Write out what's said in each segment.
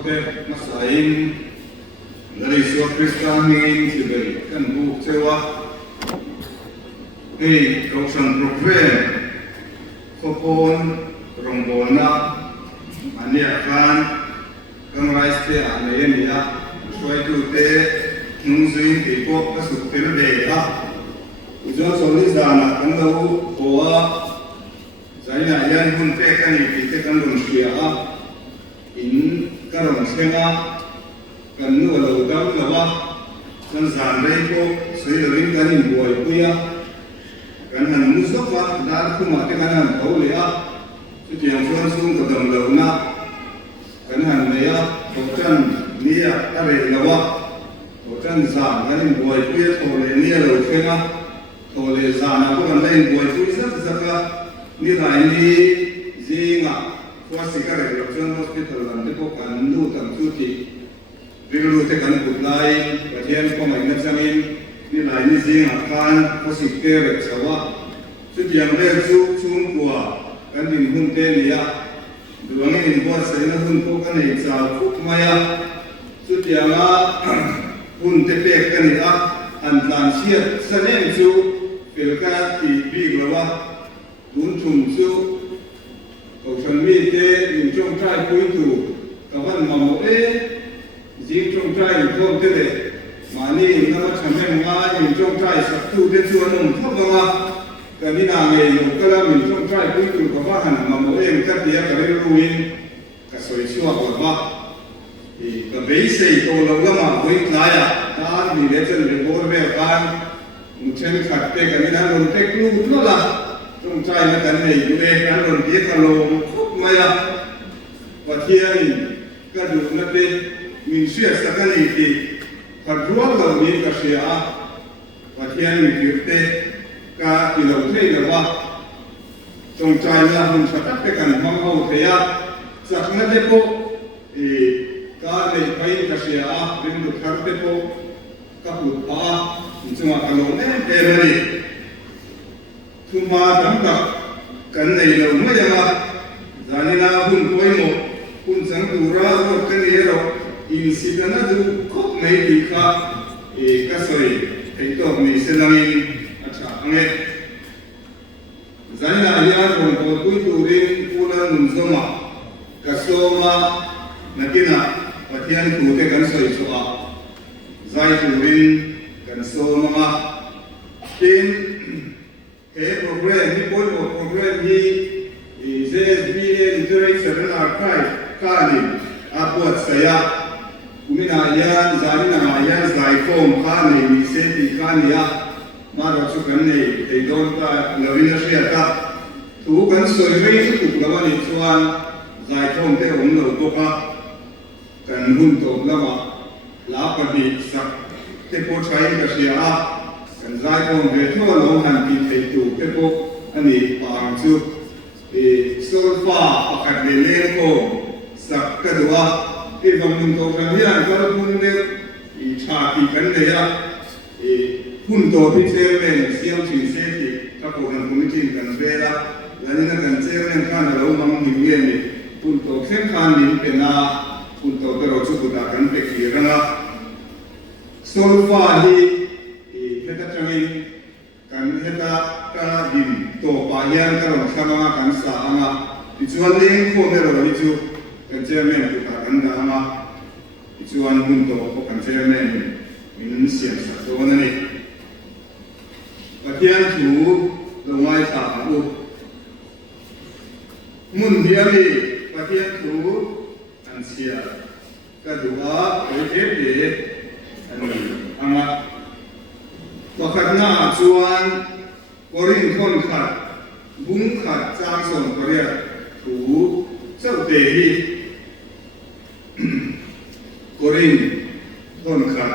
Hote masain dari suatu Kristianin sebagai kan buk sewa kausan program kopon rombona ani akan kangrais te ane ya suatu te nungsuin tipo kasut terde ya ujo solis dana kan lau koa saya yan hun te kan ite kan rusia in karong senga kan nu lo dam lawa kan zan rei ko sei ring kan in buai puya kan han musok wa dar kuma te kan han tau le a chu tiang chuan sung ko dam lo na kan han ne a ko chan ni a ta re lawa ko chan zan kan in buai puya to le ni lo senga to le zan a ko kan le in buai puya sa ka ni dai ni zingaว่าสิ่งอะไรเราเชื่อว่าที่ตลาดที่พวกกันดูต่างชุดที่วิรุณที่กันกุดไล่ประเทศก็ไม่นับจะมีนี่หลายนี่สิ่งอาการว่าสิ่งเกิดสวะชุดอย่างเรื่องชุ่มกว่ากันดินหุ่นเตลียดูว่านี่บัวเสนาหุ่นพวกกันเองสาวคุกมายาชุดอย่างละหุ่นเตเปกกันนี่อ่ะอันหลังเชียร์แสดงชูเกี่ยวกับที่บีกว่าหุ่นชุ่มชูก็ฉันมีเตอยู่จงใจคุยถูกแต่ว่ามาโมจิงจงใจอยู่ท่วมเตะมานี่นั่นฉันไม่มาอยู่จงใจสักตู้เดือดส่วนหนึ่งทั่วมาแต่นี่นางเองก็แล้วอยู่จงใจคุยถูกกับว่าหันมาโมมันก็เดียกับเรื่องรู้อินก็สวยชั่วกว่าก็เบสใส่ตัวเราก็มาคุยคลายอ่ะตามีเรื่องจะเรื่องโบราณแบบมุชเชนขัดเตะกันนี่นะลงเตะกลุ่มนั่นละจงใจมากันในอยู่เองการหล่นเดียกลงคุกไม่ละว่าเที่ยงก็ดูนั่นเองมีเสียสักนิดที่พัดรัวเรามีก็เสียว่าเที่ยงมีจุดเตะก็ที่เราเที่ยวว่าจงใจมาหุ่นสกัดไปกันมังเอาเทียสักนั่นเองก็การในไปก็เสียเรื่องดุขัดเตะก็หลุดป่าจึงว่ากันลงเนี่ยเอริทุมาดังกับกันในเราไม่ยังว่าจานินาหุ่นตัวหมดหุ่นสังกุราเรากันเนี่ยเราอินสิดนั้นดูก็ไม่ดีค่ะก็สวยไอ้ตัวมีเสนามินอาจารย์เนี่ยจานินาอยากคนตัวตุยตุรินพูดนุ่มสมาก็สมานักน่ะปฏิญาณตัวเตกันสวยชัวใจตุรินกันสมาเป็นโปรแกรมที่พูดว่าโปรแกรมนี้ ZSBA International Archive การนี้อาปวดเสียคุณมีนายาจานินายาสายโฟมการนี้มีเศษที่การนี้มาเราชุกันนี้แต่โดนตาเราวินาทีตาถูกกันสวยไม่ถูกแล้ววันนี้ชวนสายโฟมเตะผมเราตัวกันหุ่นตัวแล้วว่าลาปฏิสักเตะโพชัยก็เสียกันใจคนเวทว่าเราหันกินไปถูกแต่พวกอันนี้ปางจุดโซลฟาปากเดเลนโกสักกระดูว่าที่บางมุมตัวกันที่อันก็รุ่นเนี่ยชาติกันเลยหุ่นตัวที่เซลล์เสียงชิงเสียที่ถ้าพวกนั้นคุณจริงกันเวลาแล้วนี่กันเซลล์ข้างเราบางหิ้งเงี้ยนี่หุ่นตัวเส้นข้างนี้เป็นหุ่นตัวเป็นเราชุดต่างกันเป็นกี่ระนาโซลฟาที่kita cengin kan kita kadin to Pathian karong sama kan sama ijuan ling ko mero iju kan chairman kita kan dama ijuan bunto ko kan chairman min sian sa to nani Pathian tu lomai sa u mun diami Pathian tu an sia kadua ede ani amaว่าขัดหน้าชวนกริ้งคนขัดบุ้งขัดจางส่งก็เรียกถูเจ้าเตหีกริ้งคนขัด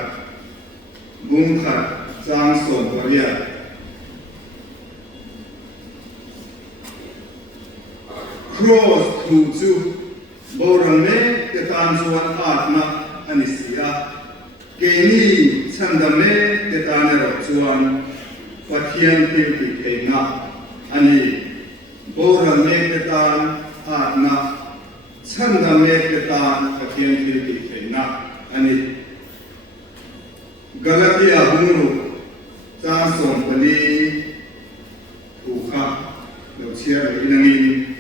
บุ้งขัดจางส่งก็เรียกKraws ถูจูโบราณเมตตานส่วนอาตมาอันนี้เสียเกณีฉันดำเนินแต่ตาในรอบส่วนPathian thiltihtheihna อันนี้โบราณเมตตาน na chanda me te ta Pathian thiltihtheihna ani Galatia bungu ta som pali thu kha lo chia le inangin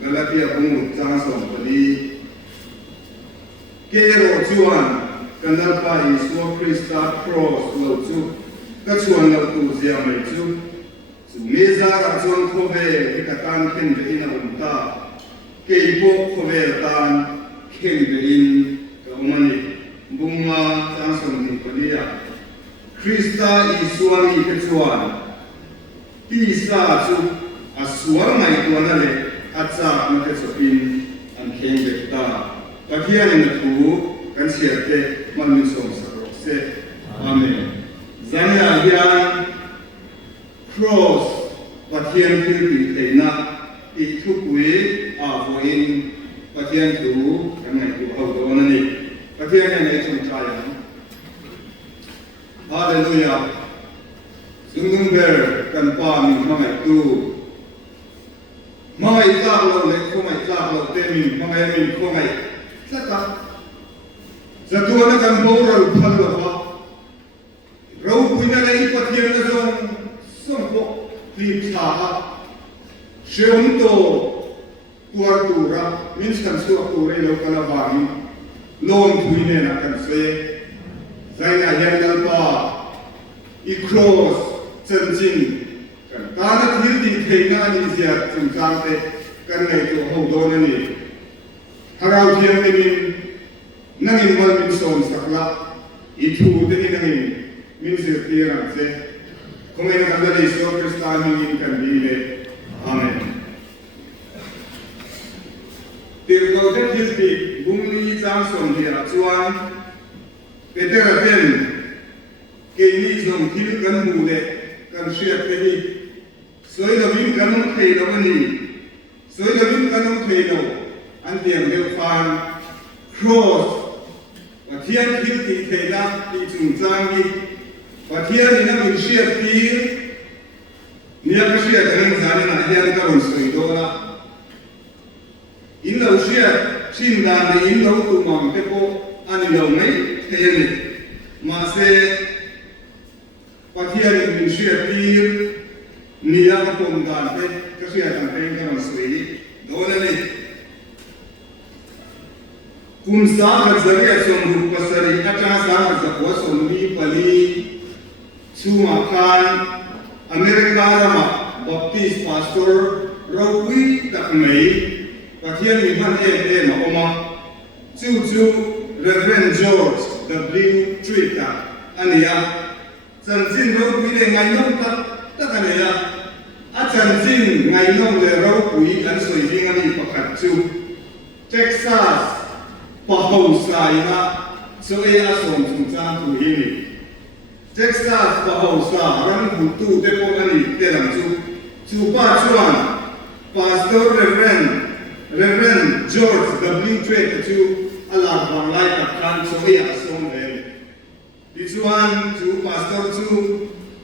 Galatia bungu ta som pali kero chuan kanal pa Isu Krista Kraws lo chu ka chuan lo tu zia mai chu meza ra chuan khove ka tan khen ve ina umta keipo khove tan khen ve in ka umani bunga ta som ni palia Krista Isuangi ka chuan ti sa chu aswar mai tu na le acha na ka chopin an khen ve ta Pathian in thu kan siate man som sakro se amen zania hian Kraws Pathian thiltihtheihna I ropui a voin Pathian thu kan ngai tu ho do na ni Pathian nei chung thai hallelujah zung ber kan pa mi mai tu mai ta lo le ko mai ta lo te mi mai mi ko mai Sata Zatuana kan boral phalo ha ropui na lai Pathian na zong sompo clip tha sheum to tuartura means kan su ture lo kala bani lon thui ne na kan se zaina yandal pa I Kraws chanjin kan ta na thiltihtheihna ni zia chung chang te kan nei to ho do na ni harau thiam ni nangin mal min som sakla I thu te ni nangin min zir tira se kung ina kanda ni Isu Krista hingin kan bile amen tirkau te thilti bungli chang som dia chuan petera ten ke ni som thil kan mu le kan shia te ni soi lo min kan thei lo ni soi lo min kan thei lo an tiang deu fan Kraws Pathian thiltihtheihna I chung chang ni Pathian ina min shia ti nia ka shia kan zani na hian ka ron soi do na in lo shia chin dan ni in lo tu mam te ko ani lo mai thei ni ma se Pathian min shia ti nia ka pom dan te ka shia kan thei ka ron soi do na ni kumsa ka zaria som rupasari acha sa ka zakwa som ni pali chuma khan America rama Baptist pastor ropui tak mai Pathian mi han ma oma chu Reverend George W. Trita ania chanjin ropui le ngaihnawm tak ania a chanjin ngaihnawm le ropui an soi ding ani pakhat chu Texas pahau saina so e asom chung chang tu hi Texas pahau sa ran hutu te po ani te lam chu pa chuan Pastor Reverend George W. Trita chu ala bang lai tak kan so e asom le di chuan chu pastor chu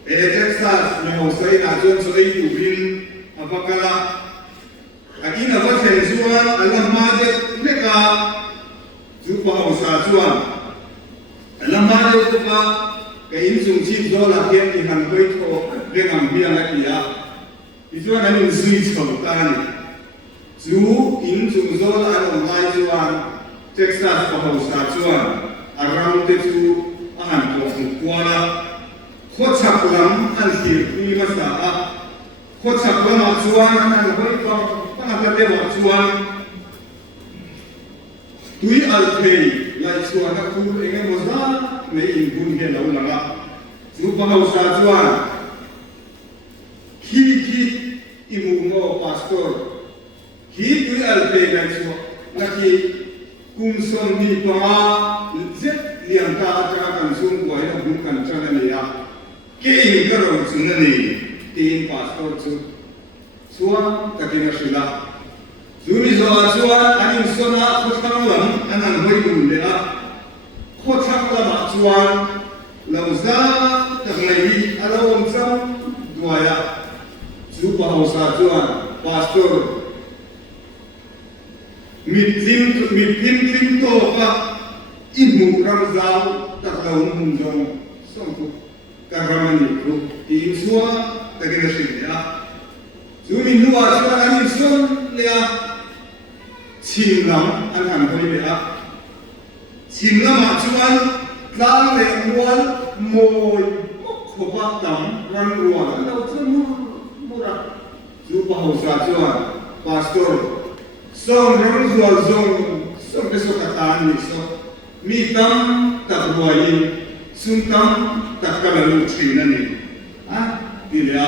e Texas me ho sai na chuan so e tu bin apakala akina va thlen chuan alam ma je leka chu pahau sa chuan alam ma je pa cái in dùng chip đó là tiền thì hàng quay thô về ngầm bia là kia thì cho nên mình suy sầu ta này chú in dùng đó là ông lai chuan Texas và hậu sa chuan around the chú anh cũng qua là khó chặt lắm anh thì đi mà sa khó chặt lắm mà chuan anh quay phong anh làm cái gì chuan túi al thầy lại chuan các khu anh em một ra mấy in bún hệ lâu lắm ạ, giúp bao sa chuan, khi imu mo pastor, khi tuổi al pe ngay chuan, là khi cung son đi pa, rất liang ta cha kan sung quay là bún kan cha này à, cái in cái rồi chúng này, tin pastor chuan, ta kia là sila, Zumi zo chuan anh sona khut khang lam anh hoi bún le à. Khó chắc là bà chuan lâu ra thật ngày alo ông chăm đuổi ạ chú bà hậu sa chuan pastor มีพิมพ์โตก็อินหูรำซาวตักเราหุ่นจงส่งทุกการมันนี่ทุกที่สัวตะเกียบสิ่งนี้จูมินัวชัวอันนี้ส่วนเนี่ยชิมลำอันหันคนนี้ชิมลำมาชวนกลางเลี้ยงวัวมวยขบตังรันรัวแล้วชวนมุระจูปะหัวสาชวนพาสตอร์ส่งรันรัวส่งไปส่งกตานิสมีตั้มตักบัวยินสุนตั้มตักกระลุกชีนั่นนี่ดีเลย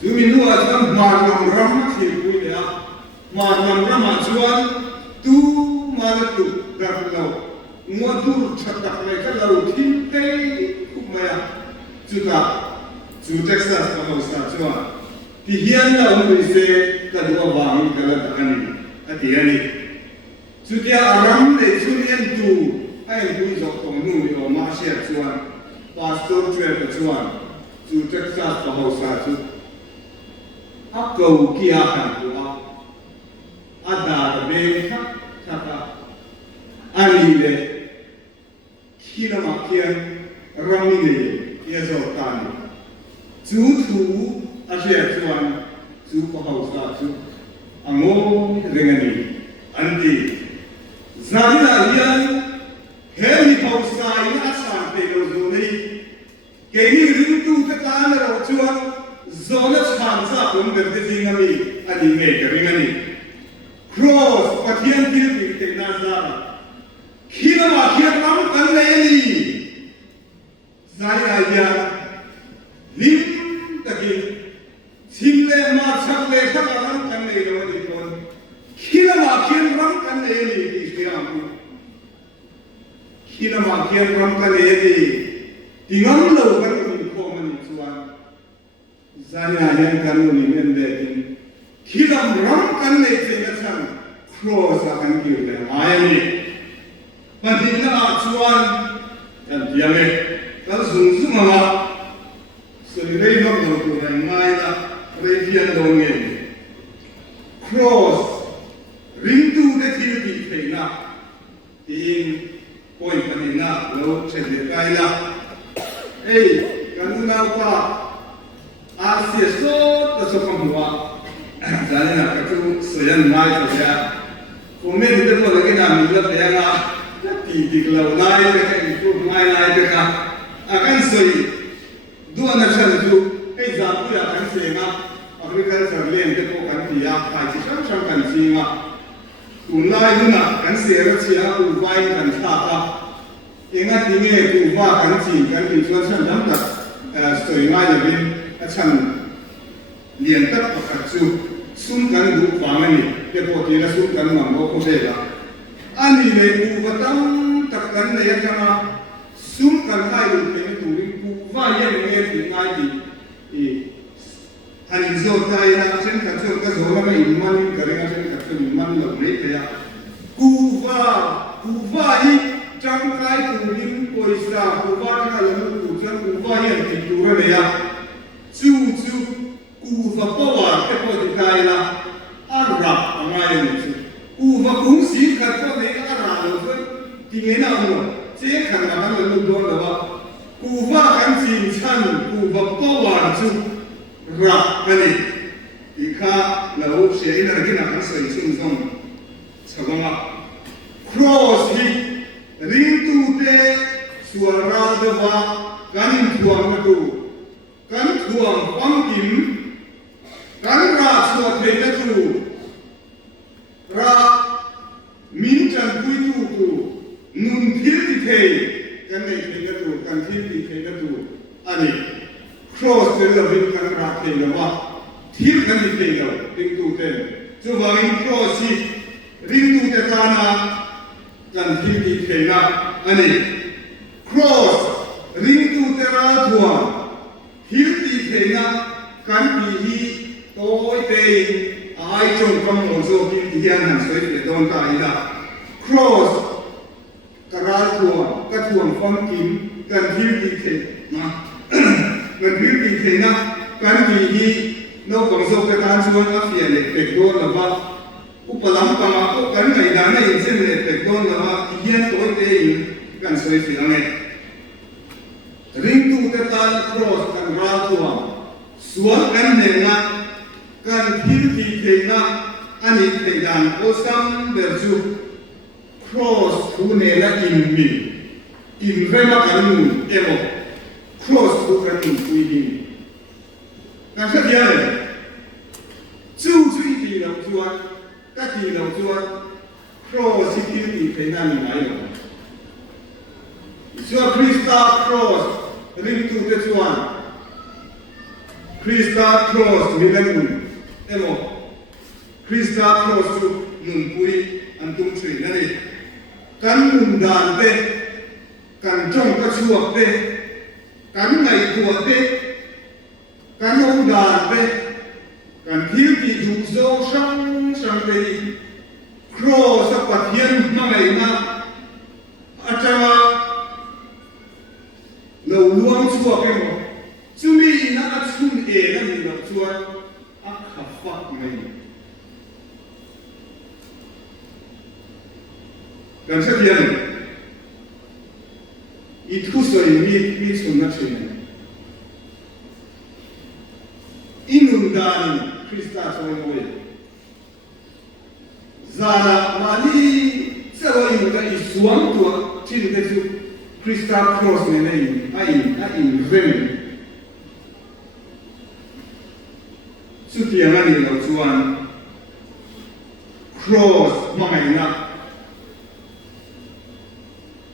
จูมินัวชันมาลำรำที่คุยเลยมาลำรำมาชวนตูมาลตุดักเรางัวดูชัดตักเลยก็เราทิ้งไปคุกมาจูเท็กซัสกับเราสัตว์ชวนที่เฮียนเราไม่เสียแต่ดูว่าวางกันแล้วอันนี้จุดที่อารมณ์เลยชุดเอ็นดูไอ้ผู้จบของนู่นอยู่มาเชียร์ชวนพาสตอร์ช่วยกันชวนจุดเท็กซัสกับเราสัตว์อักเกาเกียร์กันตัวอาดาเบนทักอันนี้เลยขี้น้ำมันเคียนรามิเลยยาโซตันจูทูอาเชียร์ชวนจูกับเราสัตว์อังโง่เรื่องนี้อันที่ซาดินาเรียนเฮลิคอปเตอร์อาสาเตโลโซนีเกี่ยวกับตู้ตะการเราชวนโซนช่างสับผมเดินไปสิ่งนี้อันนี้ไม่กับเรื่องนี้ Kraws ปัทยันที่เป็นเทคนาซาขีดว่าขีดน้ำกันเลยนี่ซาดินาเรียนลิมตะกี้ชิมเลยมาชักเลยชักอะไรกันเลยเราดีคนขีดว่าขีดน้ำกันเลยนี่ที่เสียงขีดว่าขีดน้ำกันเลยนี่ที่งั้นเรากันมีข้อมันชวนซาดินาเรียนกันนี่เหมือนเดิมขีดน้ำกันเลยที่นั่นฉันครอสกันอยู่เลยไอ้นี่มันที่น่าชวนกันยังไงกันสุ่มมาส่วนเรื่องของเราตัวยังไงล่ะเรื่องตรงนี้ Kraws ริงตูได้ที่ดีเพย์นะที่คอยกันนี่นะเราเฉลี่ยกันละเอ้กันเราว่าอาเซียโซตัสกัมหัวจานนี้นะก็คือส่วนไม่ตัวเดียวผมไม่รู้ตัวเลยนะมีแล้วแต่ยังอ่ะที่เราไล่ไปแค่ตัวไม่ไล่ไปค่ะอาการสวยดูอันนั้นฉันดูไอ้จับตัวอย่างกันเสียนะอเมริกันจะเลี้ยงเด็กพวกกันที่อยากไปที่ช่างกันจริงอ่ะอุ่นไล่ดูนะกันเสียแล้วเสียอุ่นไฟกันชาติเองอ่ะที่นี่อุ่นว่ากันจริงกันที่ส่วนฉันน้ำตัดสวยงามอย่างนี้ฉันเลี้ยงตัดประคับจูสุ่มกันดูฟังนี่เด็กพวกที่เราสุ่มกันมันก็คงเด็กละอันนี้เลยกูก็ต้องตักกันเลยจังอ่ะสุ่มกันให้ดูเป็นตัวกูว่ายังไงถึงไงดีอันนี้โจทย์ใจนะเช่นกันโจทย์ก็โจทย์ไม่อิมันกันเลยเช่นกันโจทย์อิมันหลงเลยแต่ยากูว่าอีจังไงกูยิ่งป่วยซากูว่าที่เราไม่รู้จังกูว่ายังติดตัวเลยยาจูกูว่าพ่อว่าแค่พอที่ใจละอารับอะไรนี่กูว่ากุ้งสีขัดพอที่อารับเลยที่เงี้ยนะมึงเจ๊ขันมาแล้วมึงโดนหรือว่ากูว่ากันจริงฉันกูว่าพ่อว่าจูรับกันนี่อีกข้าเราเสียอินอะไรที่นักสวยชุ่มช่องสบาย Kraws ที่ริงตูเตส่วนเราเดว่ากันทวงมาดูกันทวงฟังกิมกันราส่วนเด็กดูรามินจันคุยดูนุ่นทิลติเทกันไม่เทกันดูกันทิลติเทกันดูอันนี้ Kraws เป็นเรื่องกันราเทกันว่าทิลกันที่เทกันริงตูเตจะว่าริง Kraws ที่ริงตูเตตานากันทิลติเทกันอันนี้ Kraws ริงตูเตราทัวทิลติเทกันกันที่โต้เตยไอจงกำมโซกินที่ยันหันสวยเปโดนตายละ Kraws กระไรทัวกระทวงฟังกิมกันทิลติเทนะกันทิลติเทนะกันที่นกของโซกระทานชวนอาเซียนเด็กโดนหรือว่า Upa Lalropuia kan ngaihnawm in chen le pekdon lawa hian toy te in kan soi fiang e ring tu te tan cross kan ral tuam suan kan nenga kan thiltihtheihna ani theidan osam berju cross thu ne la in min in rema kan mun emo cross thu kan mun pui hin kan sa dia le chu chui ti lo chuan các kỳ đầu chuan cross thiltihtheihna ni mai lo Chúa Christa cross ring tu te chuan Christa cross milangun emo Christa cross chu nun pui an tum thui na ni kan mun dan te kan chong ka chuak te kan ngai tua te kan hong dan te kan thilti du zo sang sang te cross a Pathian ngaihnawm atama lâu luang chua cái mỏ chú mi na ắt sun e na mi lo chua ắt khắp phát ngay cần sẽ tiền ít thu soi mi sun na chuyện inun dan Christa soi ngồi zara mani sao inun cái isuang tua chín cái chú Christa cross ne in rem su tiang ani lo chuan cross ngaihnawm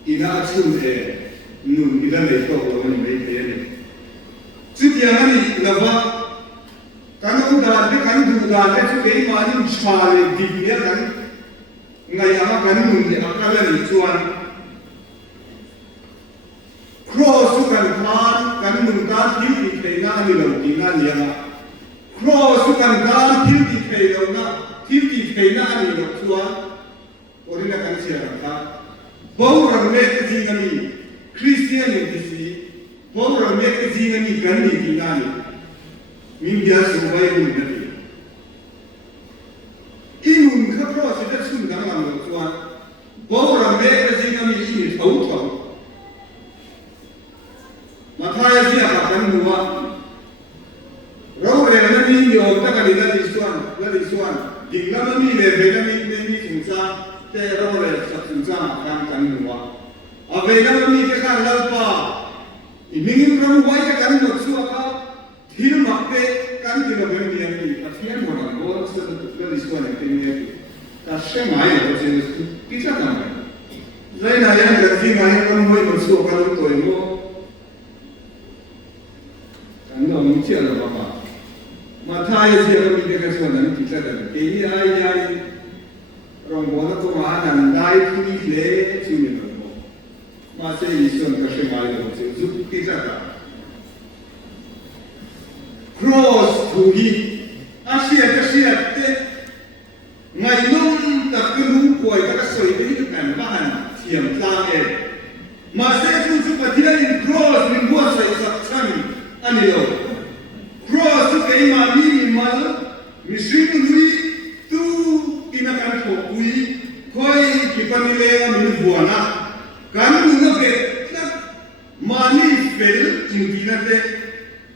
ina chun e nun ila le to lo ni me te ni su tiang ani lova kan u da de kan du da de chu ke ma ni chwa le di ne kan ngaihnawm kan nun le akala ni chuan Kraws kan kan mun ta thiltihtheihna ni lo ti na ni ama Kraws kan thiltihtheihna ni lo chuan orina kan sia ta bawrang me ka jinga ni Christian ni si bawrang me ka jinga ni kan ni ti na ni min dia su bai mun na ni inun kha Kraws ta chun dang lam lo chuan bawrang me ka jinga ni ni thau thau Mataya dia akan buat. Rau rena ni yo tak ada lagi suan. Jika kami lebih kami susah, terau rena susah akan buat. Apabila kami kekan lalpa, ini kamu baik akan maksud apa? Hidup makte kan kita beri dia ni. Pathian orang orang sedang suan yang ini. Kasih mai atau jenis kita kan. Lain ayat lagi mai kamu baik maksud kalau tu emo. Anda mungkin ada apa? Mataya siapa ni dekat sana ni kita dah. Ini ayat orang bodoh tu mana nandai tu ni le cumi tu. Masih isun kasih mai tu. Zup kita dah. Cross tu ni asyik te ngaihnawm tak kelu kuai tak soi ni kan bahan siam tang Masih tu Pathian cross ni buat saya saksan. Ani lo cross tu kei mani ni mal misri lui tu inakan ropui koi kipanile min buana kan na be mani fel indinate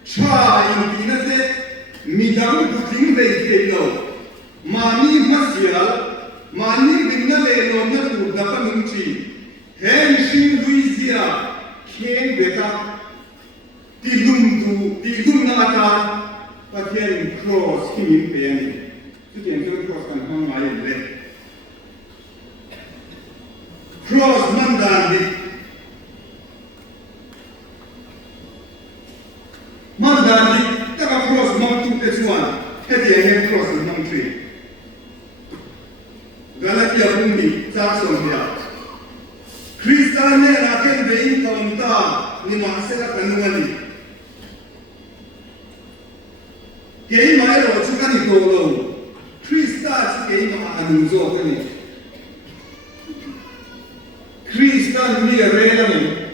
cha indinate midang puting be lo mani masial mani binale lo na tu dapat nunci hen shin luizia ken beta Tilum na ata Pathian cross kini peani. Itu yang cross kan hang mai le. Cross mandandi. Taka cross mantu tesuan. Hedi yang cross mantri. Galatia bumi Jackson dia. Kristane raken bein kaunta ni masela kanuani. Kei mai ro chu kan to lo Krista chi kei ma anu zo ka ni Krista ni re la ni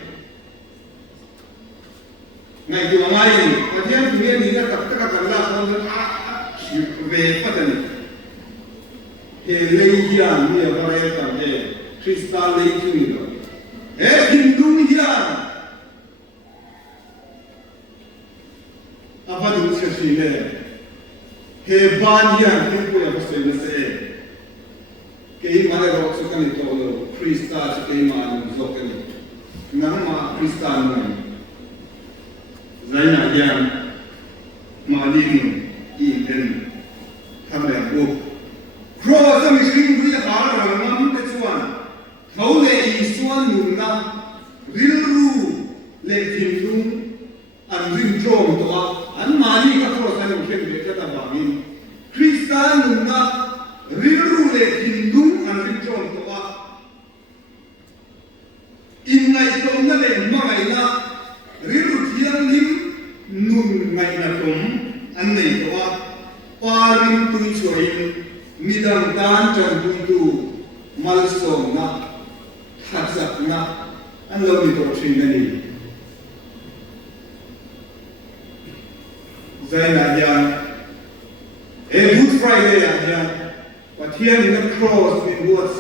ngai tu mai ni Pathian tu ni na tak tak kan la ko a ve pa ta ni he lei hian mi avare tam e Krista lei tu lo e hindum hian avadu chashine he ban hian tempo ya pasena se ke mare ro su kan to lo Krista se ke ma zo kan nama Krista ngai zaina hian malin in kamera go Kraws am shing ri har ngam te chuan thole I suan nu na rilru le thindung an ring trom to an mani ka Kraws an khem le ka ta bangin Krista nu na rilru le thindung an ring trom to in ngai tom na le ma ngai na rilru thiang lim nun ngai na tom an nei to parin tui chuain midang dan chan tui tu malsom na hatzak na an lo ni to thin ani zaina hian Good Friday hian Pathian na Kraws in buat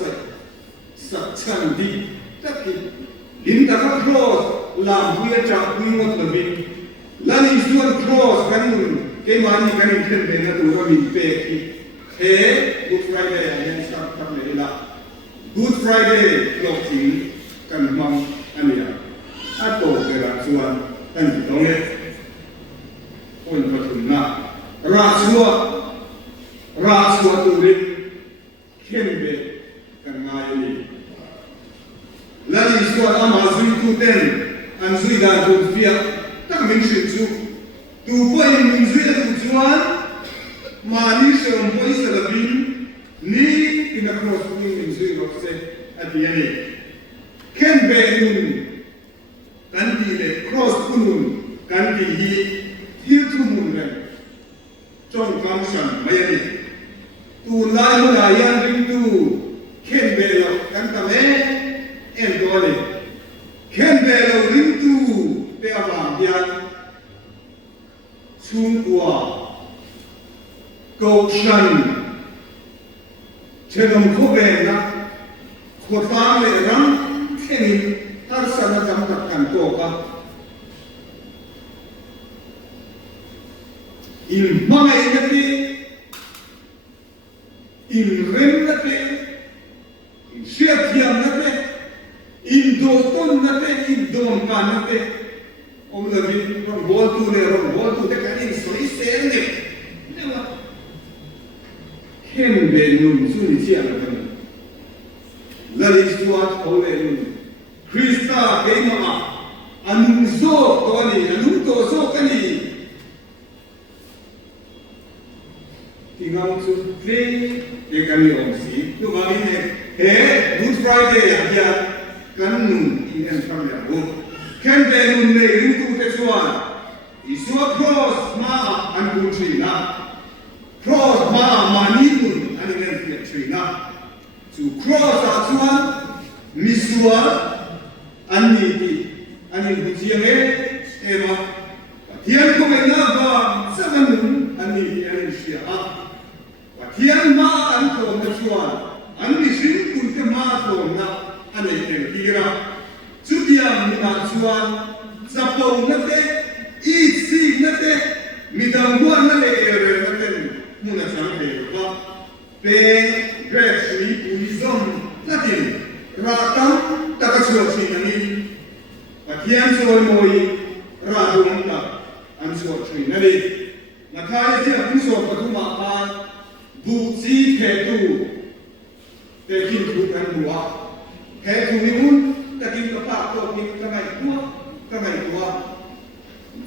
sak chan di taki lim ta ka Kraws lam huya cha hui ngot lovin lani zuan Kraws kan ke mani kan khen be na tu ro min pe ki he Good Friday hian sak tak le la Good Friday clothing kan mang ania ato ke ra chuan kan ti dong le pon pathum na ra chua tu rin khen be kan ngai ni lani zuan ama zui tu ten an zui da tu fia tak min shin chu tu poi min zui da tu chuan ma ni shom poi sa la bin ni in a cross min zui ro se adiani ken be nun kan di le cross kunun kan di hi thil thu mun ren trong kam san mayani tu lai mu la yan ring tu ken be lo kan ta me en dole ken be lo ring tu pe awang yan chung kwa cầu sân chế đồng khô bè na khô ta lệ răng thế ni ta sân na chăm tập cảnh tổ ka in mai na te in rem na te in siat yam na te in do ton na te in don ka na te ông là vì con bố tu này rồi bố tu tất cả những soi xe này nhưng mà khen về nung suy nghĩ là cái này là lý do thấu về nung Krista cái mà anh zo to này anh to zo cái này thì ngắm chút về cái này ông sĩ nhưng mà cái này hey Good Friday à kia cái nung in anh tham gia vô ken be nun ne ring tu te chuan isua Kraws ma an kun thina Kraws ma mani kun an nen fiat thina chu Kraws a chuan misua an ni ti an ni bu chiang ema Pathian ko me na ba saman an ni ti an sia a Pathian ma an ko na chuan an ni sin kun te ma ko na an ei ten tira Sudiam mina chuan sapong na te si na te midang buan na le ere na ten muna sang te ba pe grapes ni puizom natin ratam takachlo sinani Pathian soy moi radum ta an so trinani nathai sia kun so patuma pa bu si the tu te kin tu kan buwa he tu ni mun ta kim ka pa to kim ka ngai tua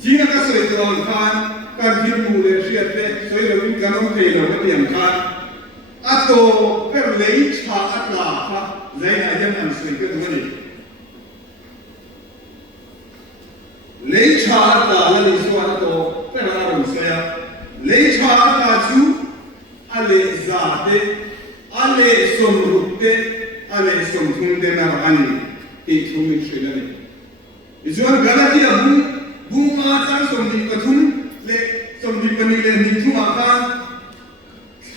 ji na ka soi to ang khan kan kim mu le sia te soi le win ka nom te lo ka tiang khan a to per lei cha at la kha zai na yan an soi ka du ni lei cha at la la ni so at to per la ron sa lei cha at la chu ale za te ale som ru te ale som thung te na ani ti thung ni shela ni izuan galatia bunga chang som ni pathum le som ni pani le ni thuma khan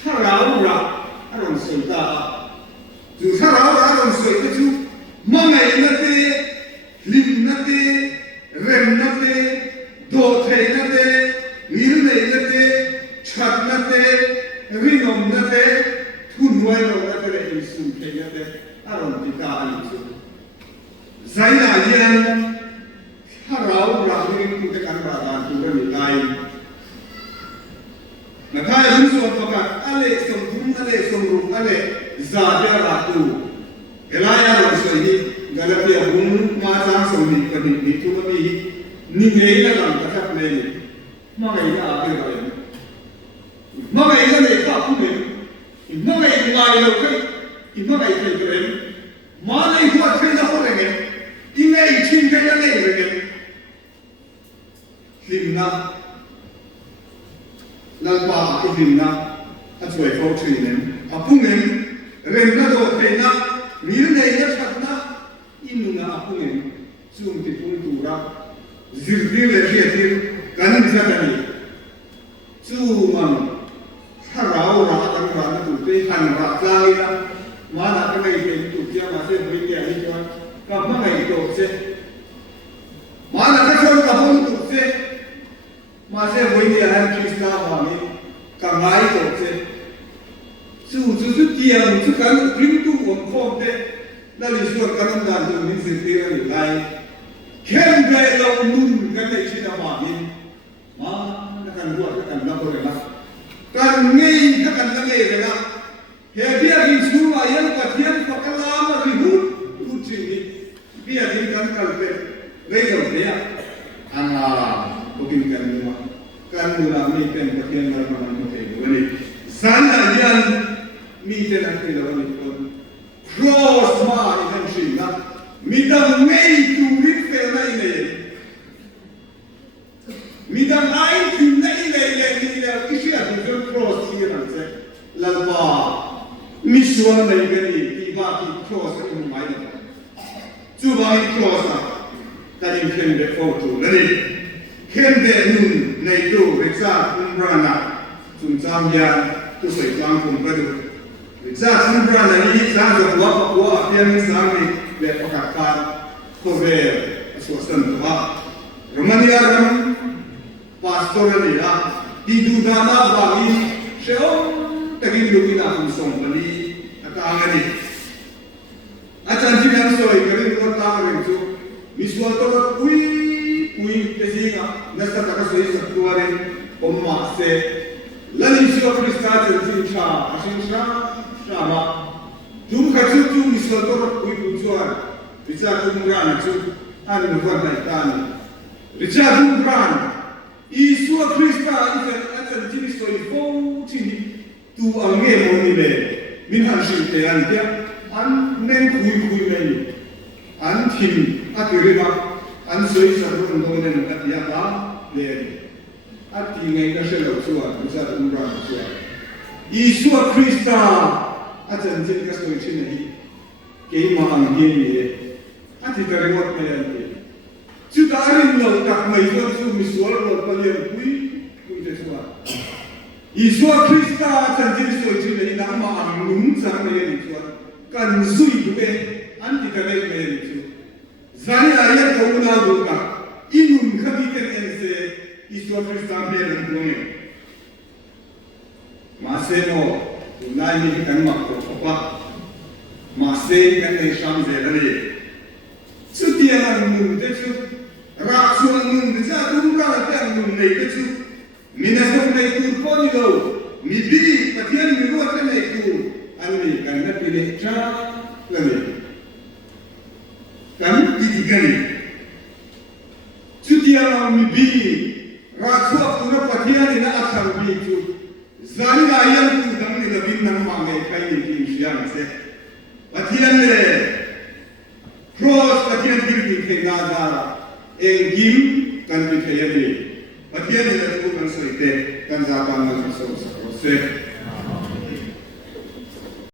tharau ra aron sulta nate rinom nate thunwai ro nate le isu ke nate aron tika ali su zaina yan harau rahmi ku te kan ra dan tu ni lai na kai rum so pakat ale som rum ale za de ra tu elaya ro so hi galapia bum ma chang so ni ka ni tu mi ni ngei na lam ka thap le ma ngai na a ke ba ma ngai na le ka pu me ma ngai ngai lo kai ma ngai ke ke ma ngai hu a na ho le nge i ngai chin ka ya le nge himna lalpa a himna a choi fo tri nen a pungen rem na do pe na mi nei na chat na inuna a pungen zum ti pung tu ra zirdi le jetir kan bisa tani cumam harau ra kan ra na tu pe han ra lai na mana ka nei pe tu kia ma se bri ke ani cha ka ma ngai to se mana ka chon ka hon tu se ma se voi ni han krista ma ni ka ngai to se chu tiang chu kan bring tu on form te na li su ka nam dan tu ni se te ni lai ken be lo nun ka nei chi na ma ni ma na kan ruat ka kan na ko le na kan ngei ka kan na ngei le na he bia gi su ma yan ka thian ka kala ma ri hu tu chi ni bia din kan kal pe ve go te ya ana ko kin kan ni ma kan mu na mi pen ka thian ma ma ma te ni san na yan mi te na te lo ni ko Kraws ma ni kan chi na mi dam ngei tu ri pe na ni mi dam ai tu na ni le ni le ki shi a tu Kraws ti na se la ba mi suan na ni ki ba ki Kraws ko mai na chu ba ni Kraws na ta ni ken de fo tu na ni ken de nun nei tu re sa umbrana chung cham ya tu sei chang kum ba du re sa umbrana ni sa zo wa pian sa ni le pa ka ko ve so san tu ba romania ram pastor ni la di du da na ba ni sheo tagin lu ina kum song bali ata ngani achan ji nan soi garin ko ta rin chu miswa to pui ke singa nasta ka soi sa tuare omma se lani sio krista chen cha asin cha ma jum ka chu miswa to pui chuan bisa kum ran chu an nu van nai tan richa kum ran isua krista isen achan ji soi fo chi tu ange mo ni le min han shi te an tia an nen kui nei an thim atirima an soi sa ron do nen atia ta le ati ngai ka shelo chuan bisa umra chuan isua krista achan jin ka soi chi nei ke ma ang ge ni ati ka remot me an ke chu ta rin lo tak mai zo chu mi sual ro pa le kui te chuan isua krista achan jin soi chi nei na ma ang lung sang me ni chuan kan sui tu be an ti ka le me ni chu zani ayat ko na du ka inun khabi te en se isua krista be ran tu ne ma se no nai ni kan ma ko pa ma se kan ne sham ze la le chu ti an mun te chu ra chu mun de ja tu ra te an mun nei te chu minaso nei tu ko ni lo mi bi pathian mi ro te nei tu an ni kan na pi le cha la le kan ti ti gani chu ti an mi bi ra chu tu na pathian ni na asang bi chu zani ga yan tu dang ni la bin nang ma ngai kai ni ki siang se pathian le Kraws pathian dir ki ke na da engim kan bi ke ya ni pathian le tu kan soi te kan za kan na so se